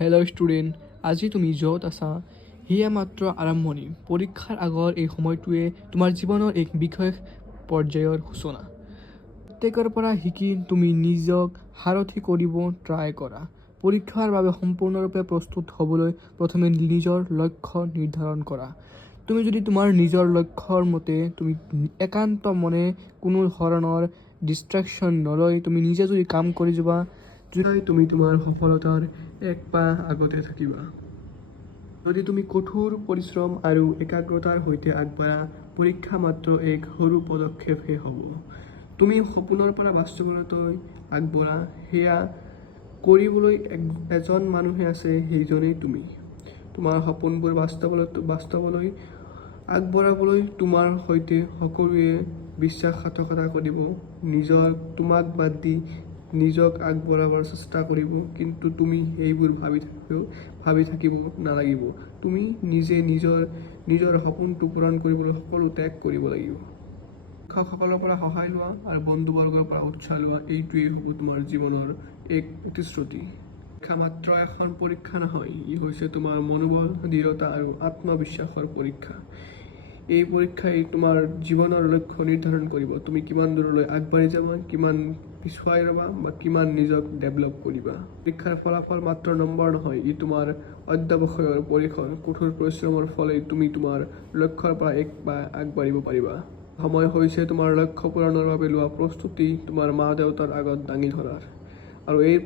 Hello' student, আজি তুমি য'ত আছা সেয়া মাত্ৰ আৰম্ভণি। পৰীক্ষাৰ আগৰ এই সময়টোৱে তোমাৰ জীৱনৰ এক বিশেষ পৰ্যায়ৰ সূচনা। প্ৰত্যেকৰ পৰা শিকি তুমি নিজক সাৰথি কৰিব ট্ৰাই কৰা। পৰীক্ষাৰ বাবে সম্পূৰ্ণৰূপে প্ৰস্তুত হ'বলৈ প্ৰথমে নিজৰ লক্ষ্য নিৰ্ধাৰণ কৰা। তুমি যদি তোমাৰ নিজৰ লক্ষ্যৰ মতে তুমি একান্ত মনে কোনো ধৰণৰ ডিষ্ট্ৰেকশ্যন নলৈ তুমি নিজে যদি কাম কৰি যোৱা, তুমি তোমাৰ সফলতাৰ এক পাহ আগতে থাকিবা। যদি তুমি কঠোৰ পৰিশ্ৰম আৰু একাগ্ৰতাৰ সৈতে আগবাঢ়া, পৰীক্ষা মাত্ৰ এক সৰু পদক্ষেপহে হ'ব। তুমি সপোনৰ পৰা বাস্তৱলৈ আগবঢ়া, সেয়া কৰিবলৈ এজন মানুহে আছে, সেইজনেই তুমি। তোমাৰ সপোনবোৰ বাস্তৱলৈ আগবঢ়াবলৈ তোমাৰ সৈতে সকলোৱে বিশ্বাসঘাতকতা কৰিব, তোমাক বাদ দি নিজক আগবঢ়াবৰ চেষ্টা কৰিব, কিন্তু তুমি এইবোৰ ভাবি থাকিব নালাগিব। তুমি নিজে নিজৰ সপোনটো পূৰণ কৰিবলৈ সকলো ত্যাগ কৰিব লাগিব। শিক্ষকসকলৰ পৰা সহায় লোৱা আৰু বন্ধুবৰ্গৰ পৰা উৎসাহ লোৱা, এইটোৱেই হ'ব তোমাৰ জীৱনৰ এক প্ৰতিশ্ৰুতি। পৰীক্ষা মাত্ৰ এখন পৰীক্ষা নহয়, ই হৈছে তোমাৰ মনোবল, দৃঢ়তা আৰু আত্মবিশ্বাসৰ পৰীক্ষা। এই পৰীক্ষাই তোমাৰ জীৱনৰ লক্ষ্য নিৰ্ধাৰণ কৰিব। তুমি কিমান দূৰলৈ আগবাঢ়ি যাবা, কিমান পিছুৱাই ৰবা বা কিমান নিজক ডেভেলপ কৰিবা। পৰীক্ষাৰ ফলাফল মাত্ৰ নম্বৰ নহয়, ই তোমাৰ অধ্যৱসায়ৰ পৰিসৰ। কঠোৰ পৰিশ্ৰমৰ ফলেই তুমি তোমাৰ লক্ষ্যৰ পৰা এক পাক আগবাঢ়িব পাৰিবা। সময় হৈছে তোমাৰ লক্ষ্য পূৰণৰ বাবে লোৱা প্ৰস্তুতি তোমাৰ মা-দেউতাৰ আগত দাঙি ধৰাৰ। আৰু এই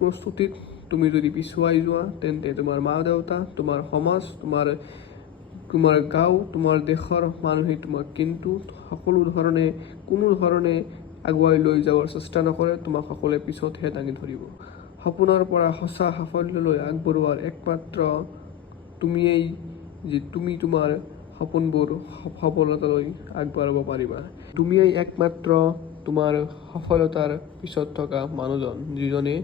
প্ৰস্তুতিত তুমি যদি পিছুৱাই যোৱা, তেন্তে তোমাৰ মা-দেউতা, তোমাৰ সমাজ, তোমাৰ গাঁও, তোমাৰ দেশৰ মানুহে তোমাক কিন্তু কোনো ধৰণে আগুৱাই লৈ যাবৰ চেষ্টা নকৰে, তোমাক সকলোৱে পিছতহে দাঙি ধৰিব। সপোনৰ পৰা সঁচা সাফল্যলৈ আগবঢ়োৱাৰ একমাত্ৰ তুমিয়েই যে তুমি তোমাৰ সপোনবোৰ সফলতালৈ আগবঢ়াব পাৰিবা। তুমিয়েই একমাত্ৰ তোমাৰ সফলতাৰ পিছত থকা মানুহজন, যিজনে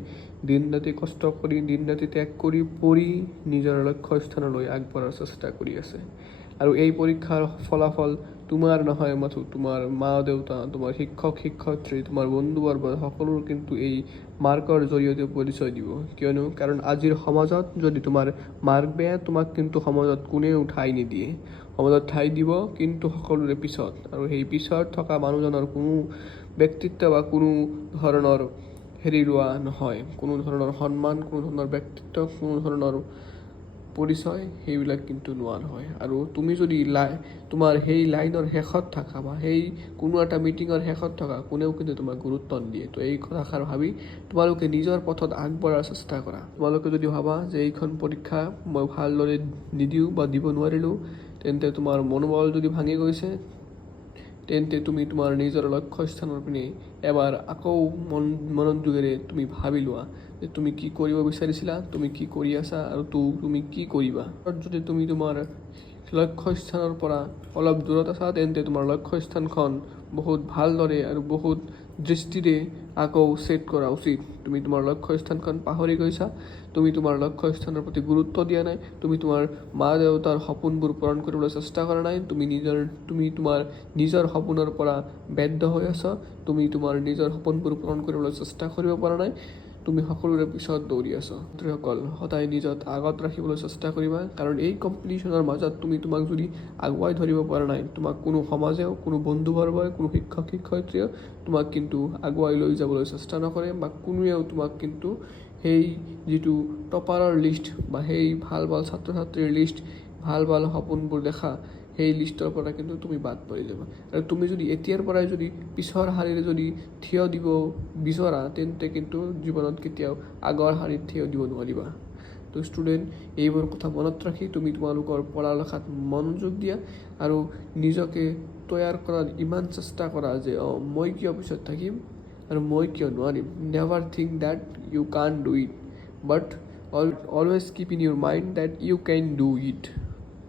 দিন ৰাতি কষ্ট কৰি, দিন ৰাতি ত্যাগ কৰি পঢ়ি নিজৰ লক্ষ্যস্থানলৈ আগবঢ়াৰ চেষ্টা কৰি আছে। আৰু এই পৰীক্ষাৰ ফলাফল তোমাৰ নহয় মাথো তোমাৰ মা-দেউতা, তোমাৰ শিক্ষক-শিক্ষয়িত্ৰী, তোমাৰ বন্ধুবৰ্গ সকলোৰ কিন্তু এই মাৰ্কৰ জৰিয়তে পৰিচয় দিব। কাৰণ আজিৰ সমাজত যদি তোমাৰ মাৰ্ক বেয়া, তোমাক কিন্তু সমাজত কোনেও ঠাই নিদিয়ে। সমাজত ঠাই দিব কিন্তু সকলোৰে পিছত, আৰু সেই পিছত থকা মানুহজনৰ কোনো ব্যক্তিত্ব বা কোনো ধৰণৰ লোৱা নহয়, কোনো ধৰণৰ সন্মান, কোনো ধৰণৰ ব্যক্তিত্ব, কোনো ধৰণৰ পৰিচয়, সেইবিলাক কিন্তু নোৱা নহয়। আৰু তুমি যদি তোমাৰ সেই লাইনৰ শেষত থাকা বা সেই কোনো এটা মিটিঙৰ শেষত থকা, কোনেও কিন্তু তোমাক গুৰুত্ব নিদিয়ে। তো এই কথাষাৰ ভাবি তোমালোকে নিজৰ পথত আগবঢ়াৰ চেষ্টা কৰা। তোমালোকে যদি ভাবা যে এইখন পৰীক্ষা মই ভালদৰে নিদিওঁ বা দিব নোৱাৰিলোঁ, তেন্তে তোমাৰ মনোবল যদি ভাঙি গৈছে, তেন্তে তুমি তোমাৰ নিজৰ লক্ষ্যস্থানৰ পিনে এবাৰ আকৌ মনোযোগেৰে তুমি ভাবি লোৱা যে তুমি কি কৰিব বিচাৰিছিলা, তুমি কি কৰি আছা আৰু তুমি কি কৰিবা। যদি তুমি তোমাৰ লক্ষ্যস্থানৰ পৰা অলপ দূৰত আছা, তেন্তে তোমাৰ লক্ষ্যস্থানখন বহুত ভালদৰে আৰু বহুত দৃষ্টিৰে আকৌ ছেট কৰা উচিত। তুমি তোমাৰ লক্ষ্যস্থানখন পাহৰি গৈছা, তুমি তোমাৰ লক্ষ্যস্থানৰ প্ৰতি গুৰুত্ব দিয়া নাই, তুমি তোমাৰ মা-দেউতাৰ সপোনবোৰ পূৰণ কৰিবলৈ চেষ্টা কৰা নাই, তুমি তোমাৰ নিজৰ সপোনৰ পৰা ব্যৰ্থ হৈ আছা, তুমি তোমাৰ নিজৰ সপোনবোৰ পূৰণ কৰিবলৈ চেষ্টা কৰিব পৰা নাই, তুমি সকলোৰে পিছত দৌৰি আছা। ছাত্ৰীসকল, সদায় নিজক আগত ৰাখিবলৈ চেষ্টা কৰিবা, কাৰণ এই কম্পিটিশ্যনৰ মাজত তোমাক যদি আগুৱাই ধৰিব পৰা নাই, তোমাক কোনো সমাজেও, কোনো বন্ধুবৰ্গই, কোনো শিক্ষক-শিক্ষয়িত্ৰীয়েও তোমাক কিন্তু আগুৱাই লৈ যাবলৈ চেষ্টা নকৰে, বা কোনোৱেও তোমাক কিন্তু সেই যিটো টপাৰৰ লিষ্ট বা সেই ভাল ছাত্ৰ ছাত্ৰীৰ লিষ্ট, ভাল সপোনবোৰ দেখা, সেই লিষ্টৰ পৰা কিন্তু তুমি বাদ পৰি যাবা। আৰু তুমি যদি এতিয়াৰ পৰাই যদি পিছৰ শাৰীৰে যদি থিয় দিব বিচৰা, তেন্তে কিন্তু জীৱনত কেতিয়াও আগৰ শাৰীত থিয় দিব নোৱাৰিবা। তো ষ্টুডেণ্ট, এইবোৰ কথা মনত ৰাখি তুমি তোমালোকৰ পঢ়া লিখাত মনোযোগ দিয়া আৰু নিজকে তৈয়াৰ কৰাৰ ইমান চেষ্টা কৰা যে মই কিয় পিছত থাকিম আৰু মই কিয় নোৱাৰিম। Never think that you can do it, but always keep in your mind that you can do it.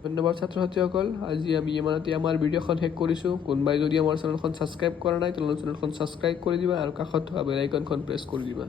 ধন্যবাদ ছাত্ৰ ছাত্ৰীসকল, আজি আমি ইমানতে আমাৰ ভিডিঅ'খন শেষ কৰিছোঁ। কোনোবাই যদি আমাৰ চেনেলখন ছাবস্ক্ৰাইব কৰা নাই, তেনেহ'লে চেনেলখন ছাবস্ক্ৰাইব কৰি দিবা আৰু কাষত থকা বেল আইকনখন প্ৰেছ কৰি দিবা।